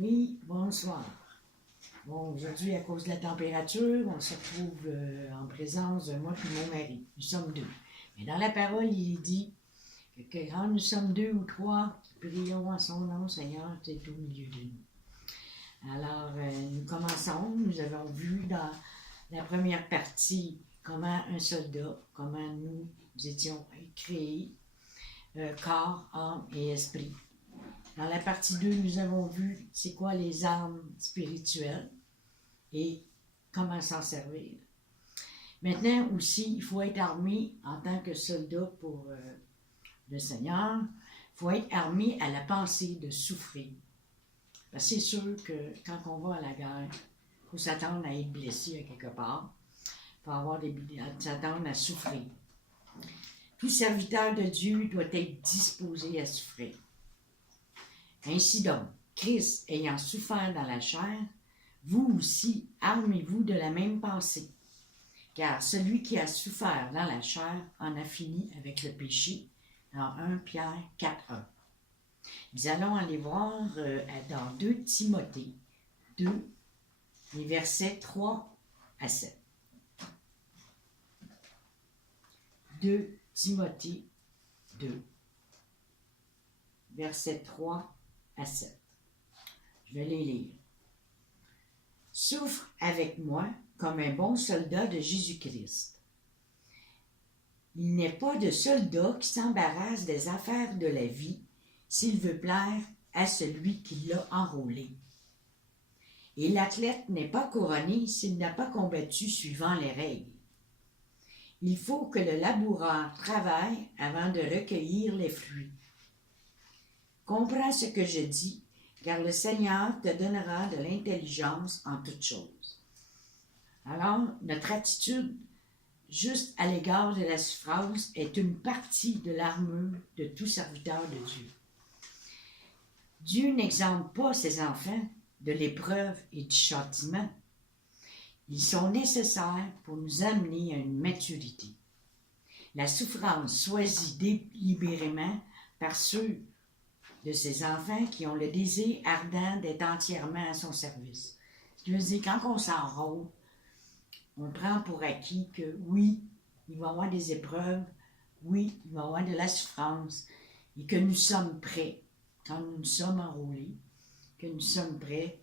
Oui, bonsoir. Bon, aujourd'hui, à cause de la température, on se retrouve en présence de moi et mon mari. Nous sommes deux. Mais dans la parole, il est dit que quand nous sommes deux ou trois qui prions à son nom, Seigneur, tu es au milieu de nous. Alors, nous commençons. Nous avons vu dans la première partie comment un soldat, comment nous étions créés, corps, âme et esprit. Dans la partie 2, nous avons vu c'est quoi les armes spirituelles et comment s'en servir. Maintenant aussi, il faut être armé en tant que soldat pour le Seigneur. Il faut être armé à la pensée de souffrir. Parce que c'est sûr que quand on va à la guerre, il faut s'attendre à être blessé à quelque part. Il faut s'attendre à souffrir. Tout serviteur de Dieu doit être disposé à souffrir. Ainsi donc, Christ ayant souffert dans la chair, vous aussi armez-vous de la même pensée. Car celui qui a souffert dans la chair en a fini avec le péché, dans 1 Pierre 4:1. Nous allons aller voir dans 2 Timothée 2, les versets 3 à 7. 2 Timothée 2, versets 3 à 7. Je vais les lire. Souffre avec moi comme un bon soldat de Jésus-Christ. Il n'est pas de soldat qui s'embarrasse des affaires de la vie s'il veut plaire à celui qui l'a enrôlé. Et l'athlète n'est pas couronné s'il n'a pas combattu suivant les règles. Il faut que le laboureur travaille avant de recueillir les fruits. Comprends ce que je dis, car le Seigneur te donnera de l'intelligence en toutes choses. Alors, notre attitude juste à l'égard de la souffrance est une partie de l'armure de tout serviteur de Dieu. Dieu n'exempte pas ses enfants de l'épreuve et du châtiment. Ils sont nécessaires pour nous amener à une maturité. La souffrance choisie délibérément par ceux de ses enfants qui ont le désir ardent d'être entièrement à son service. Ce qui veut dire, quand on s'enrôle, on prend pour acquis que oui, il va y avoir des épreuves, oui, il va y avoir de la souffrance, et que nous sommes prêts, quand nous sommes enrôlés, que nous sommes prêts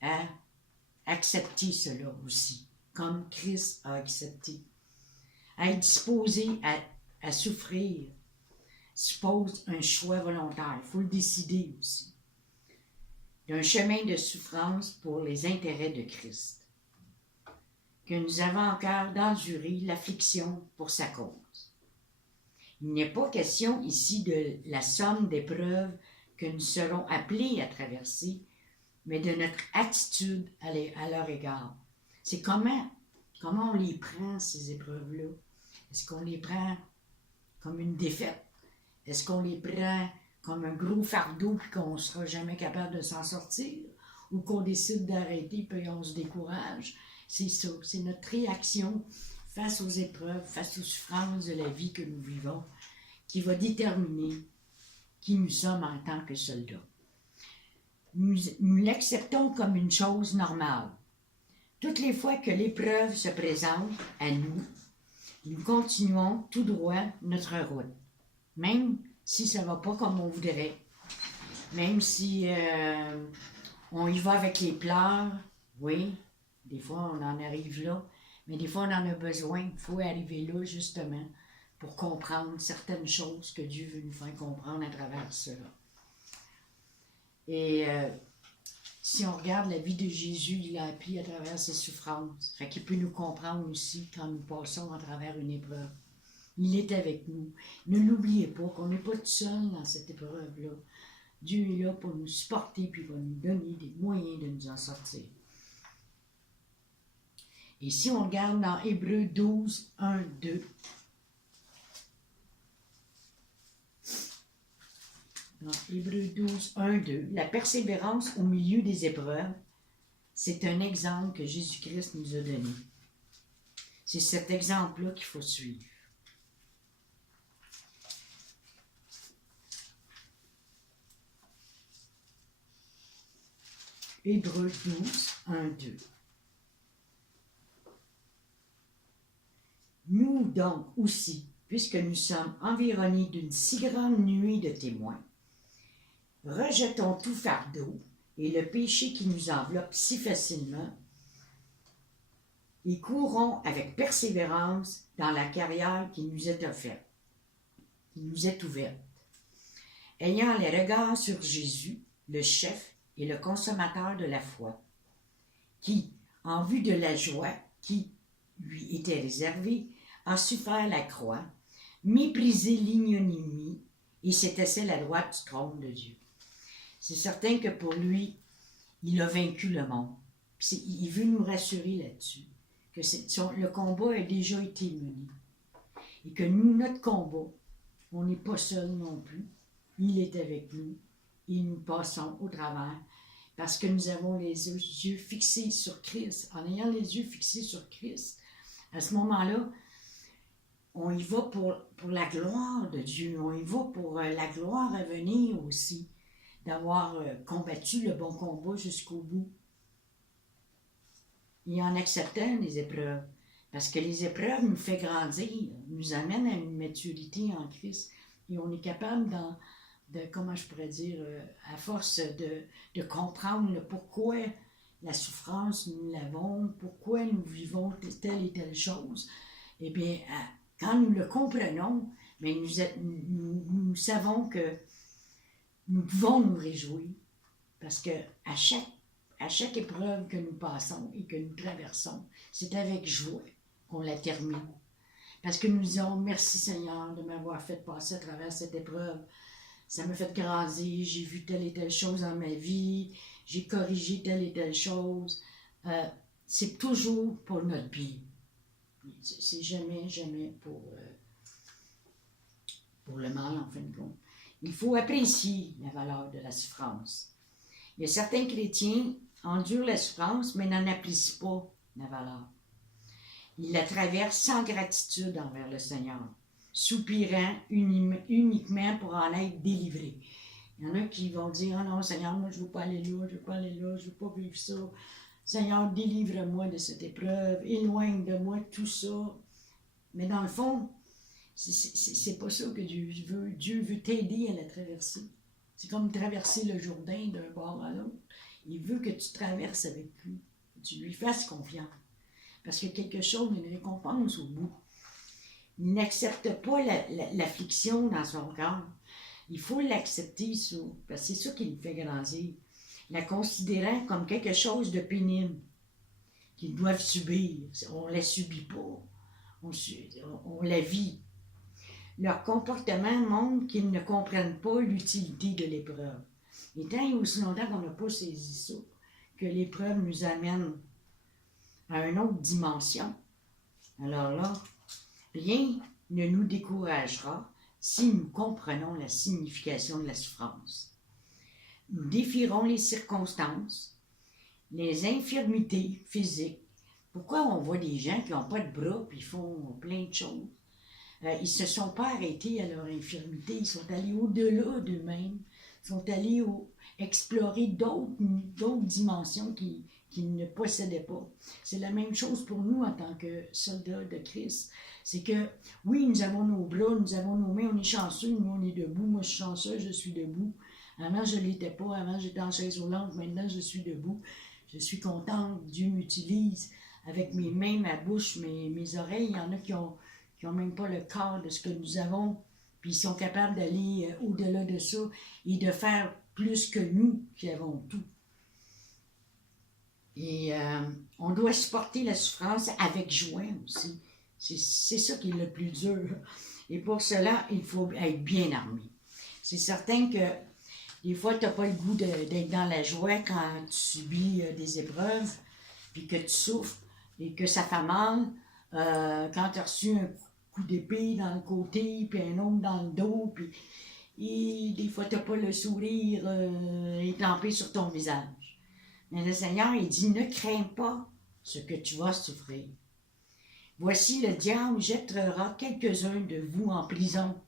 à accepter cela aussi, comme Christ a accepté. À être disposé à souffrir suppose un choix volontaire. Il faut le décider aussi. Il y a un chemin de souffrance pour les intérêts de Christ. Que nous avons en cœur d'endurer l'affliction pour sa cause. Il n'est pas question ici de la somme d'épreuves que nous serons appelés à traverser, mais de notre attitude à leur égard. C'est comment on les prend, ces épreuves-là. Est-ce qu'on les prend comme une défaite? Est-ce qu'on les prend comme un gros fardeau et qu'on ne sera jamais capable de s'en sortir? Ou qu'on décide d'arrêter puis on se décourage? C'est ça, c'est notre réaction face aux épreuves, face aux souffrances de la vie que nous vivons, qui va déterminer qui nous sommes en tant que soldats. Nous l'acceptons comme une chose normale. Toutes les fois que l'épreuve se présente à nous, nous continuons tout droit notre route. Même si ça ne va pas comme on voudrait, même si on y va avec les pleurs, oui, des fois on en arrive là, mais des fois on en a besoin, il faut arriver là justement pour comprendre certaines choses que Dieu veut nous faire comprendre à travers cela. Et si on regarde la vie de Jésus, il a appris à travers ses souffrances, fait qu'il peut nous comprendre aussi quand nous passons à travers une épreuve. Il est avec nous. Ne l'oubliez pas qu'on n'est pas tout seul dans cette épreuve-là. Dieu est là pour nous supporter puis va nous donner des moyens de nous en sortir. Et si on regarde dans Hébreux 12, 1, 2, dans Hébreux 12, 1, 2, la persévérance au milieu des épreuves, c'est un exemple que Jésus-Christ nous a donné. C'est cet exemple-là qu'il faut suivre. Hébreux 12, 1, 2. Nous donc aussi, puisque nous sommes environnés d'une si grande nuée de témoins, rejetons tout fardeau et le péché qui nous enveloppe si facilement, et courons avec persévérance dans la carrière qui nous est offerte, qui nous est ouverte. Ayant les regards sur Jésus, le chef et le consommateur de la foi, qui, en vue de la joie qui lui était réservée, a souffert la croix, méprisé l'ignominie et s'est assis à la droite du trône de Dieu. C'est certain que pour lui, il a vaincu le monde. Il veut nous rassurer là-dessus, que le combat a déjà été mené. Et que nous, notre combat, on n'est pas seul non plus. Il est avec nous et nous passons au travers parce que nous avons les yeux fixés sur Christ. En ayant les yeux fixés sur Christ, à ce moment-là, on y va pour la gloire de Dieu. On y va pour la gloire à venir aussi, d'avoir combattu le bon combat jusqu'au bout. Et en acceptant les épreuves. Parce que les épreuves nous font grandir, nous amènent à une maturité en Christ. Et on est capable comment je pourrais dire, à force de comprendre le pourquoi la souffrance, nous l'avons, pourquoi nous vivons telle et telle chose. Eh bien, quand nous le comprenons, mais nous savons que nous pouvons nous réjouir. Parce que à chaque épreuve que nous passons et que nous traversons, c'est avec joie qu'on la termine. Parce que nous disons, merci Seigneur de m'avoir fait passer à travers cette épreuve. Ça m'a fait grandir, j'ai vu telle et telle chose dans ma vie, j'ai corrigé telle et telle chose. C'est toujours pour notre bien. C'est jamais pour le mal, en fin de compte. Il faut apprécier la valeur de la souffrance. Il y a certains chrétiens endurent la souffrance, mais n'en apprécient pas la valeur. Ils la traversent sans gratitude envers le Seigneur, soupirant uniquement pour en être délivrés. Il y en a qui vont dire, « Ah non, Seigneur, moi je ne veux pas aller là, je ne veux pas aller là, je ne veux pas vivre ça. Seigneur, délivre-moi de cette épreuve, éloigne de moi tout ça. » Mais dans le fond, c'est pas ça que Dieu veut. Dieu veut t'aider à la traverser. C'est comme traverser le Jourdain d'un bord à l'autre. Il veut que tu traverses avec lui, que tu lui fasses confiance. Parce qu'il y a quelque chose, une récompense au bout. Il n'accepte pas l'affliction dans son cœur. Il faut l'accepter, ça, parce que c'est ça qui le fait grandir. La considérant comme quelque chose de pénible, qu'ils doivent subir. On ne la subit pas, on la vit. Leur comportement montre qu'ils ne comprennent pas l'utilité de l'épreuve. Et tant et aussi longtemps qu'on n'a pas saisi ça, que l'épreuve nous amène à une autre dimension, alors là, rien ne nous découragera si nous comprenons la signification de la souffrance. Nous défierons les circonstances, les infirmités physiques. Pourquoi on voit des gens qui n'ont pas de bras et font plein de choses? Ils ne se sont pas arrêtés à leur infirmité, ils sont allés au-delà d'eux-mêmes, ils sont allés explorer d'autres dimensions qu'ils ne possédaient pas. C'est la même chose pour nous en tant que soldats de Christ. C'est que, oui, nous avons nos bras, nous avons nos mains, on est chanceux, nous on est debout, moi je suis chanceux, je suis debout. Avant je ne l'étais pas, avant j'étais en chaise roulante, maintenant je suis debout. Je suis contente, Dieu m'utilise avec mes mains, ma bouche, mes oreilles. Il y en a qui n'ont même pas le corps de ce que nous avons, puis ils sont capables d'aller au-delà de ça et de faire plus que nous qui avons tout. Et on doit supporter la souffrance avec joie aussi. C'est ça qui est le plus dur. Et pour cela, il faut être bien armé. C'est certain que des fois, tu n'as pas le goût d'être dans la joie quand tu subis des épreuves, puis que tu souffres et que ça fait mal. Quand tu as reçu un coup d'épée dans le côté, puis un autre dans le dos, et des fois, tu n'as pas le sourire étampé sur ton visage. Mais le Seigneur, il dit, ne crains pas ce que tu vas souffrir. Voici, le diable jettera quelques-uns de vous en prison,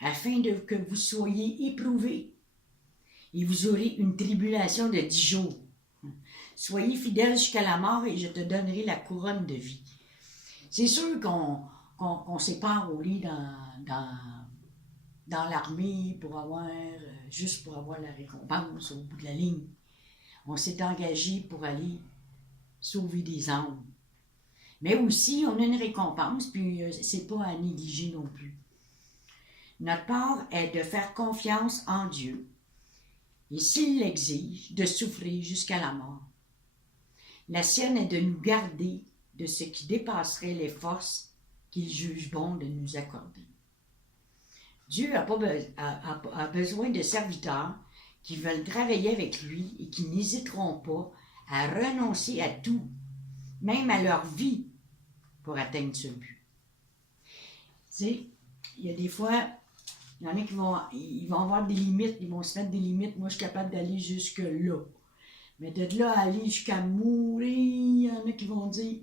afin que vous soyez éprouvés. Et vous aurez une tribulation de 10 jours. Soyez fidèles jusqu'à la mort et je te donnerai la couronne de vie. C'est sûr qu'on sépare au lit dans l'armée pour avoir, juste pour avoir la récompense au bout de la ligne. On s'est engagé pour aller sauver des âmes. Mais aussi, on a une récompense, puis c'est pas à négliger non plus. Notre part est de faire confiance en Dieu et, s'il l'exige, de souffrir jusqu'à la mort. La sienne est de nous garder de ce qui dépasserait les forces qu'il juge bon de nous accorder. Dieu a besoin de serviteurs qui veulent travailler avec lui et qui n'hésiteront pas à renoncer à tout, même à leur vie, pour atteindre ce but. Tu sais, il y a des fois, il y en a qui vont avoir des limites, ils vont se mettre des limites. Moi, je suis capable d'aller jusque-là. Mais de là à aller jusqu'à mourir, il y en a qui vont dire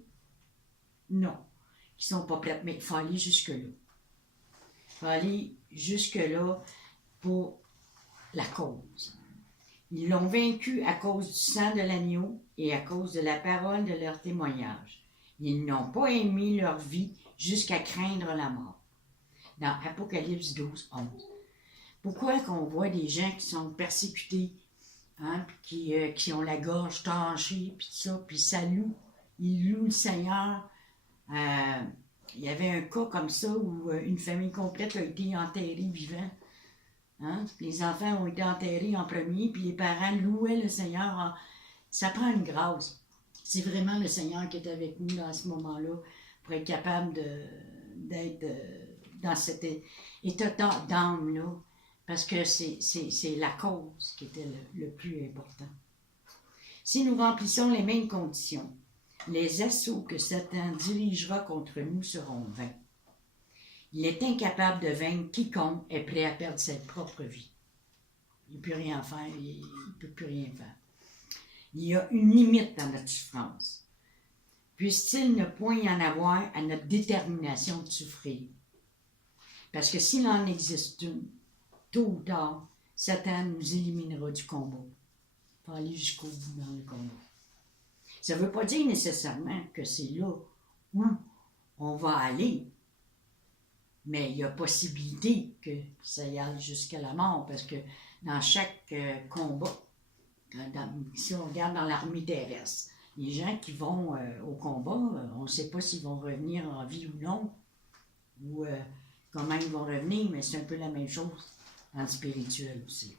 non, qui ne sont pas prêts. Mais il faut aller jusque-là. Il faut aller jusque-là pour la cause. Ils l'ont vaincu à cause du sang de l'agneau et à cause de la parole de leur témoignage. Ils n'ont pas aimé leur vie jusqu'à craindre la mort. Dans Apocalypse 12, 11. Pourquoi qu'on voit des gens qui sont persécutés, hein, qui ont la gorge tachée, puis ça, puis ça loue, ils louent le Seigneur. Il y avait un cas comme ça où une famille complète a été enterrée vivant. Hein? Les enfants ont été enterrés en premier, puis les parents louaient le Seigneur. Ça prend une grâce. C'est vraiment le Seigneur qui est avec nous à ce moment-là pour être capable d'être dans cet état d'âme-là, parce que c'est la cause qui était le plus important. Si nous remplissons les mêmes conditions, les assauts que Satan dirigera contre nous seront vains. Il est incapable de vaincre quiconque est prêt à perdre sa propre vie. Il ne peut rien faire, il ne peut plus rien faire. Il y a une limite dans notre souffrance. Puisse-t-il ne point y en avoir à notre détermination de souffrir. Parce que s'il en existe une, tôt ou tard, Satan nous éliminera du combat. Il faut aller jusqu'au bout dans le combat. Ça ne veut pas dire nécessairement que c'est là où on va aller. Mais il y a possibilité que ça y aille jusqu'à la mort, parce que dans chaque combat, si on regarde dans l'armée terrestre, les gens qui vont au combat, on ne sait pas s'ils vont revenir en vie ou non, ou comment ils vont revenir, mais c'est un peu la même chose dans le spirituel aussi.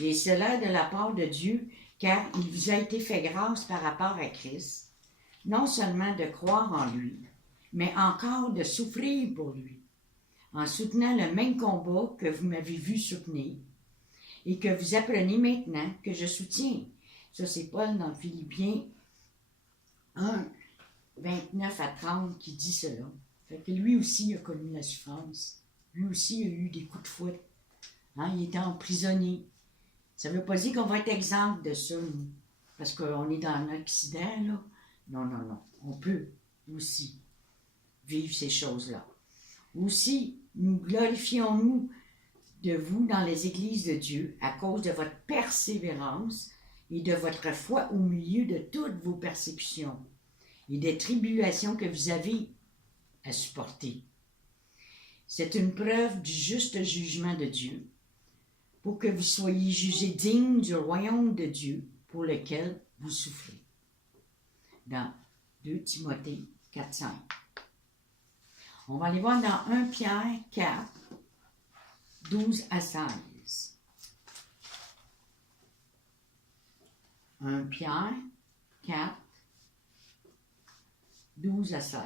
Et cela de la part de Dieu, car il vous a été fait grâce par rapport à Christ, non seulement de croire en lui, mais encore de souffrir pour lui, en soutenant le même combat que vous m'avez vu soutenir, et que vous apprenez maintenant que je soutiens. Ça, c'est Paul dans Philippiens 1, 29 à 30 qui dit cela. Fait que lui aussi a connu la souffrance. Lui aussi a eu des coups de fouet. Hein, il était emprisonné. Ça ne veut pas dire qu'on va être exempt de ça, nous, parce qu'on est dans un accident, là. Non, non, non. On peut aussi vivre ces choses-là. Aussi, nous glorifions-nous de vous dans les églises de Dieu à cause de votre persévérance et de votre foi au milieu de toutes vos persécutions et des tribulations que vous avez à supporter. C'est une preuve du juste jugement de Dieu pour que vous soyez jugés dignes du royaume de Dieu pour lequel vous souffrez. Dans 2 Timothée 4, 5. On va aller voir dans 1 Pierre 4, 12 à 16. 1 Pierre 4, 12 à 16.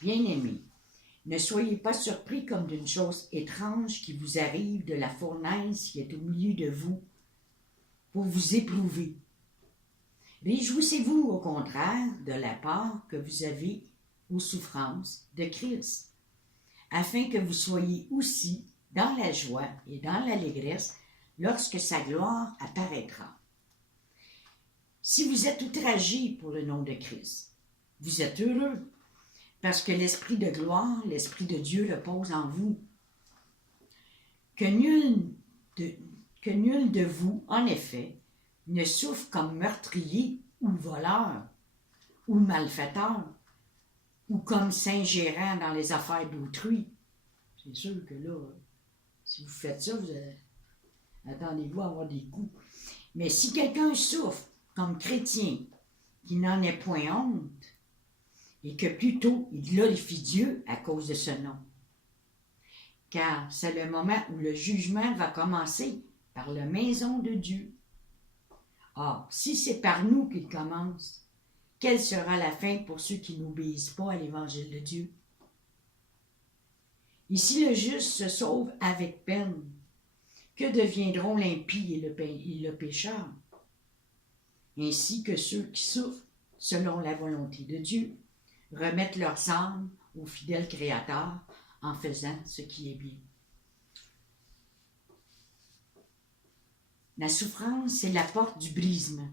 Bien-aimés, ne soyez pas surpris comme d'une chose étrange qui vous arrive de la fournaise qui est au milieu de vous pour vous éprouver. Réjouissez-vous au contraire de la part que vous avez aux souffrances de Christ, afin que vous soyez aussi dans la joie et dans l'allégresse lorsque sa gloire apparaîtra. Si vous êtes outragés pour le nom de Christ, vous êtes heureux, parce que l'Esprit de gloire, l'Esprit de Dieu repose en vous. que nul de vous, en effet, ne souffre comme meurtrier ou voleur ou malfaiteur ou comme s'ingérant dans les affaires d'autrui. C'est sûr que là, si vous faites ça, attendez-vous à avoir des coups. Mais si quelqu'un souffre comme chrétien, qu'il n'en ait point honte, et que plutôt il glorifie Dieu à cause de ce nom. Car c'est le moment où le jugement va commencer par la maison de Dieu. Or, si c'est par nous qu'il commence, quelle sera la fin pour ceux qui n'obéissent pas à l'évangile de Dieu? Et si le juste se sauve avec peine, que deviendront l'impie et le pécheur? Ainsi que ceux qui souffrent selon la volonté de Dieu remettent leurs âmes au fidèle Créateur en faisant ce qui est bien. La souffrance, c'est la porte du brisement.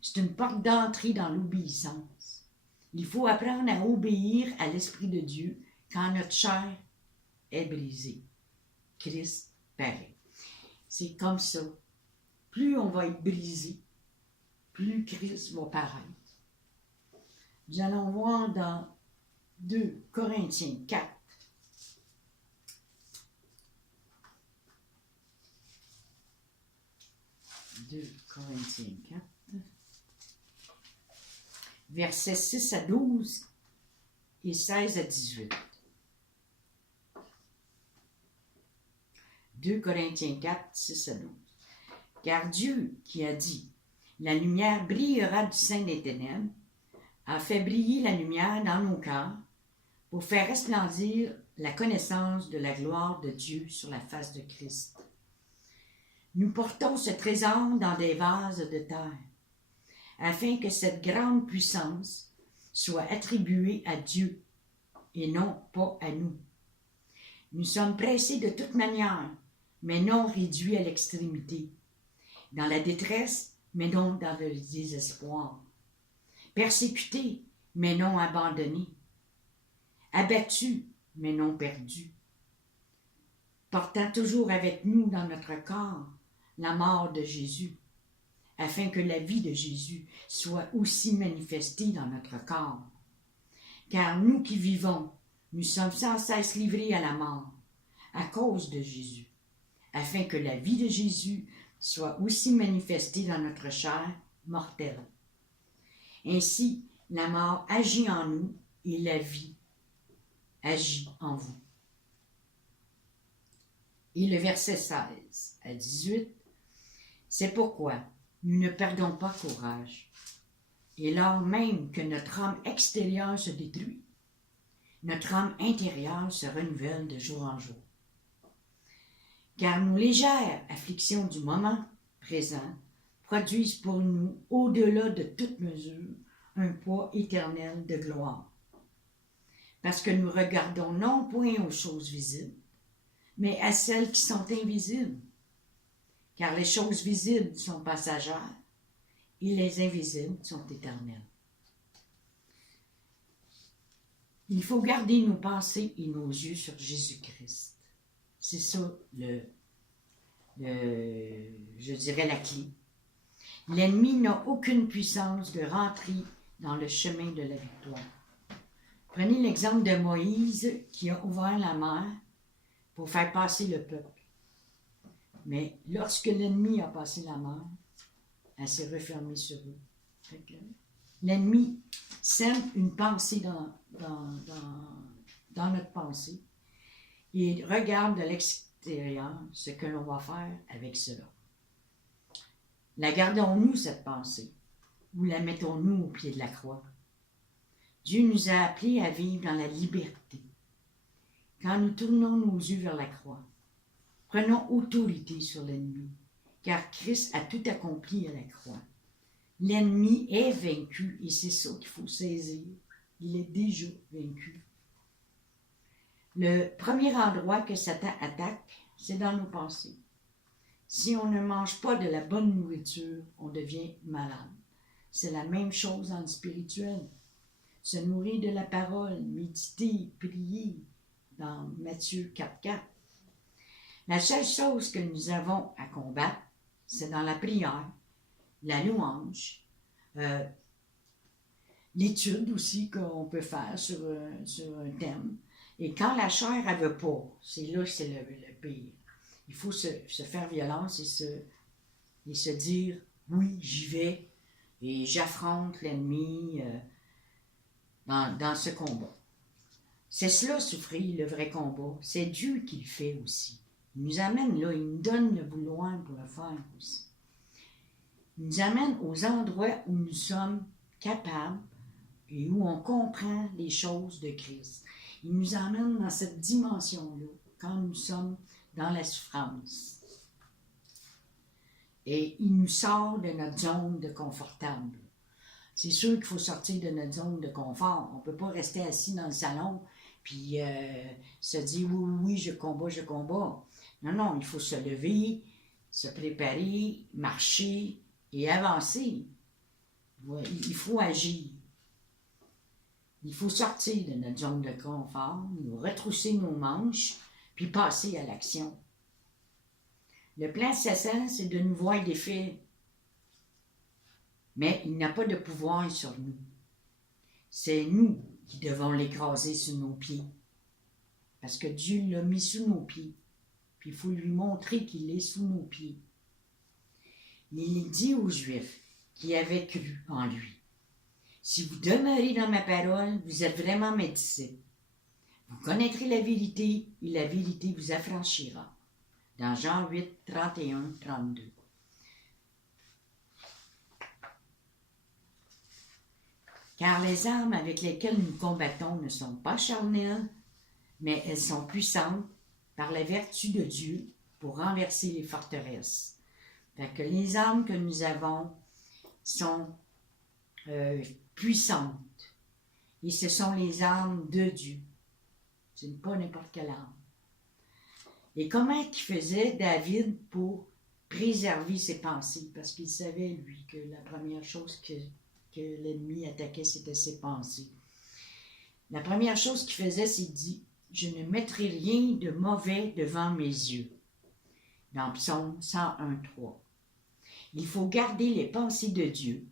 C'est une porte d'entrée dans l'obéissance. Il faut apprendre à obéir à l'Esprit de Dieu quand notre chair est brisée. Christ paraît. C'est comme ça. Plus on va être brisé, plus Christ va paraître. Nous allons voir dans 2 Corinthiens 4. 2 Corinthiens 4, versets 6 à 12 et 16 à 18. 2 Corinthiens 4, 6 à 12. Car Dieu qui a dit « La lumière brillera du sein des ténèbres » a fait briller la lumière dans nos cœurs pour faire resplendir la connaissance de la gloire de Dieu sur la face de Christ. Nous portons ce trésor dans des vases de terre, afin que cette grande puissance soit attribuée à Dieu et non pas à nous. Nous sommes pressés de toute manière, mais non réduits à l'extrémité, dans la détresse, mais non dans le désespoir, persécutés, mais non abandonnés, abattus, mais non perdus, portant toujours avec nous dans notre corps la mort de Jésus, afin que la vie de Jésus soit aussi manifestée dans notre corps. Car nous qui vivons, nous sommes sans cesse livrés à la mort, à cause de Jésus, afin que la vie de Jésus soit aussi manifestée dans notre chair mortelle. Ainsi, la mort agit en nous et la vie agit en vous. Et le verset 16 à 18, c'est pourquoi nous ne perdons pas courage. Et lors même que notre âme extérieure se détruit, notre âme intérieure se renouvelle de jour en jour. Car nos légères afflictions du moment présent produisent pour nous, au-delà de toute mesure, un poids éternel de gloire. Parce que nous regardons non point aux choses visibles, mais à celles qui sont invisibles. Car les choses visibles sont passagères et les invisibles sont éternelles. Il faut garder nos pensées et nos yeux sur Jésus-Christ. C'est ça, je dirais, la clé. L'ennemi n'a aucune puissance de rentrer dans le chemin de la victoire. Prenez l'exemple de Moïse qui a ouvert la mer pour faire passer le peuple. Mais lorsque l'ennemi a passé la mer, elle s'est refermée sur eux. L'ennemi sème une pensée dans notre pensée et regarde de l'extérieur ce que l'on va faire avec cela. La gardons-nous, cette pensée, ou la mettons-nous au pied de la croix? Dieu nous a appelés à vivre dans la liberté. Quand nous tournons nos yeux vers la croix, prenons autorité sur l'ennemi, car Christ a tout accompli à la croix. L'ennemi est vaincu et c'est ça qu'il faut saisir. Il est déjà vaincu. Le premier endroit que Satan attaque, c'est dans nos pensées. Si on ne mange pas de la bonne nourriture, on devient malade. C'est la même chose dans le spirituel. Se nourrir de la parole, méditer, prier, dans Matthieu 4.4. La seule chose que nous avons à combattre, c'est dans la prière, la louange, l'étude aussi qu'on peut faire sur un thème. Et quand la chair ne veut pas, c'est là que c'est le pire. Il faut se faire violence et se dire, oui, j'y vais et j'affronte l'ennemi dans ce combat. C'est cela, souffrir, le vrai combat. C'est Dieu qui le fait aussi. Il nous amène là, il nous donne le vouloir pour le faire aussi. Il nous amène aux endroits où nous sommes capables et où on comprend les choses de Christ. Il nous amène dans cette dimension-là, quand nous sommes dans la souffrance. Et il nous sort de notre zone de confortable. C'est sûr qu'il faut sortir de notre zone de confort. On ne peut pas rester assis dans le salon puis se dire oui, je combat. Non, non, il faut se lever, se préparer, marcher et avancer. Il faut agir. Il faut sortir de notre zone de confort, nous retrousser nos manches, puis passer à l'action. Le plan de Satan, c'est de nous voir défaits. Mais il n'a pas de pouvoir sur nous. C'est nous qui devons l'écraser sous nos pieds. Parce que Dieu l'a mis sous nos pieds. Puis il faut lui montrer qu'il est sous nos pieds. Il dit aux Juifs qui avaient cru en lui, si vous demeurez dans ma parole, vous êtes vraiment mes disciples. Vous connaîtrez la vérité et la vérité vous affranchira. Dans Jean 8, 31, 32. Car les armes avec lesquelles nous combattons ne sont pas charnelles, mais elles sont puissantes par la vertu de Dieu pour renverser les forteresses. Fait que les armes que nous avons sont puissantes. Et ce sont les armes de Dieu. Ce n'est pas n'importe quelle arme. Et comment il faisait David pour préserver ses pensées? Parce qu'il savait, lui, que la première chose que l'ennemi attaquait, c'était ses pensées. La première chose qu'il faisait, c'est dit, je ne mettrai rien de mauvais devant mes yeux. Dans Psaume 101:3. Il faut garder les pensées de Dieu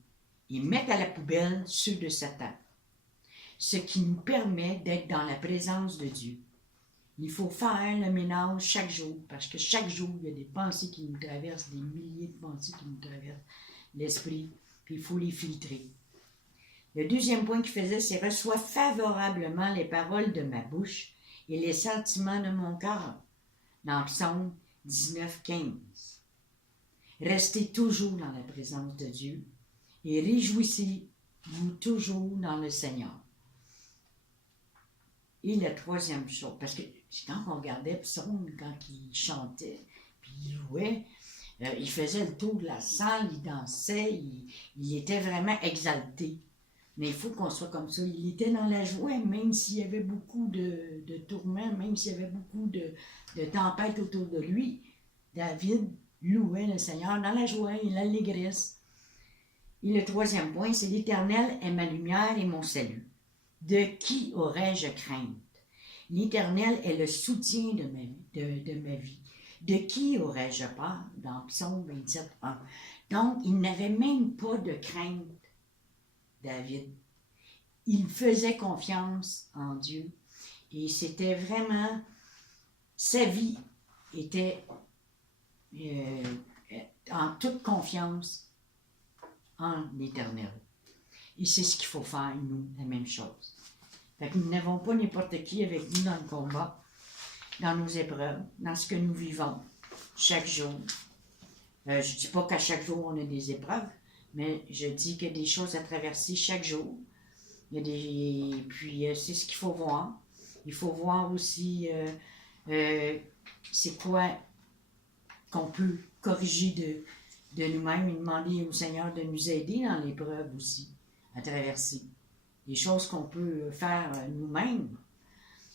et mettre à la poubelle ceux de Satan. Ce qui nous permet d'être dans la présence de Dieu. Il faut faire le ménage chaque jour, parce que chaque jour, il y a des pensées qui nous traversent, des milliers de pensées qui nous traversent l'esprit, puis il faut les filtrer. Le deuxième point qu'il faisait, c'est « Reçois favorablement les paroles de ma bouche et les sentiments de mon cœur » dans Psaume 19:15. Restez toujours dans la présence de Dieu et réjouissez-vous toujours dans le Seigneur. Et la troisième chose, parce que quand on regardait Psaume, quand il chantait, puis il jouait, il faisait le tour de la salle, il dansait, il était vraiment exalté. Mais il faut qu'on soit comme ça. Il était dans la joie, même s'il y avait beaucoup de tourments, même s'il y avait beaucoup de tempêtes autour de lui. David louait le Seigneur dans la joie et l'allégresse. Et le troisième point, c'est l'Éternel est ma lumière et mon salut. De qui aurais-je crainte? L'Éternel est le soutien de ma vie. De qui aurais-je peur? Dans Psaume 27:1. Donc, il n'avait même pas de crainte, David. Il faisait confiance en Dieu. Et c'était vraiment... Sa vie était en toute confiance en l'Éternel. Et c'est ce qu'il faut faire, nous, la même chose. Fait que nous n'avons pas n'importe qui avec nous dans le combat, dans nos épreuves, dans ce que nous vivons chaque jour. Je ne dis pas qu'à chaque jour on a des épreuves, mais je dis qu'il y a des choses à traverser chaque jour. Puis c'est ce qu'il faut voir. Il faut voir aussi c'est quoi qu'on peut corriger de nous-mêmes et demander au Seigneur de nous aider dans l'épreuve aussi à traverser. Des choses qu'on peut faire nous-mêmes.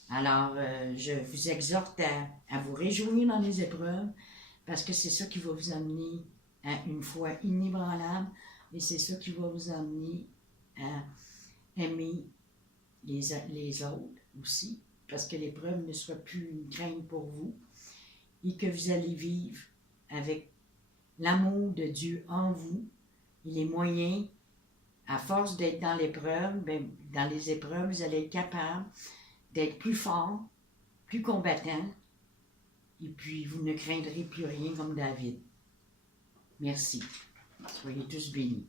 Alors, je vous exhorte à vous réjouir dans les épreuves parce que c'est ça qui va vous amener à une foi inébranlable et c'est ça qui va vous amener à aimer les autres aussi parce que l'épreuve ne sera plus une crainte pour vous et que vous allez vivre avec l'amour de Dieu en vous et les moyens, à force d'être dans l'épreuve, dans les épreuves, vous allez être capable d'être plus fort, plus combattant, et puis vous ne craindrez plus rien comme David. Merci. Soyez tous bénis.